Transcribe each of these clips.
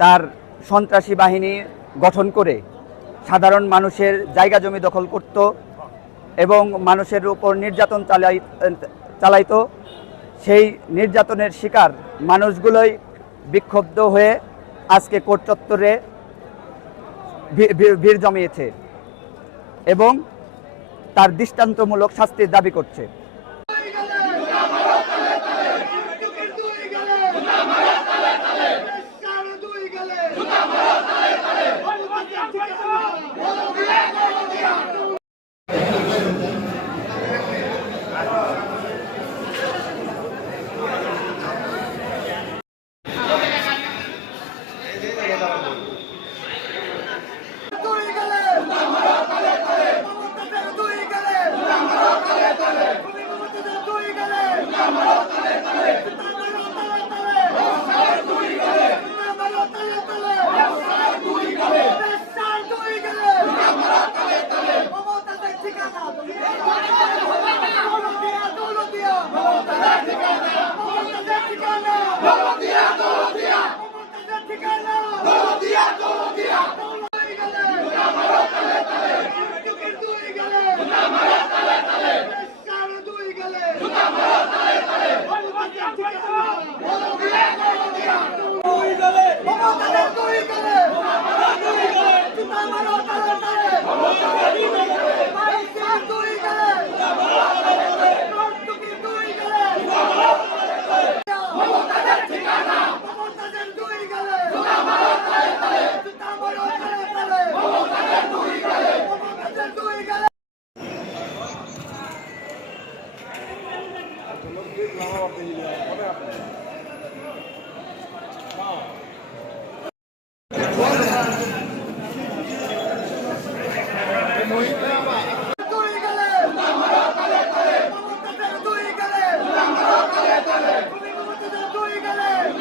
তার সন্ত্রাসী বাহিনী গঠন করে সাধারণ মানুষের জায়গা জমি দখল করত এবং মানুষের উপর নির্যাতন চালাই চালাইতো। সেই নির্যাতনের শিকার মানুষগুলোই বিক্ষুব্ধ হয়ে আজকে কোর্ট চত্বরে ভিড় জমিয়েছে এবং তার দৃষ্টান্তমূলক শাস্তির দাবি করছে।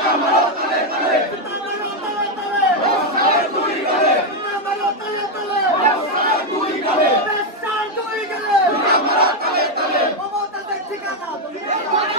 Camarota! Estado.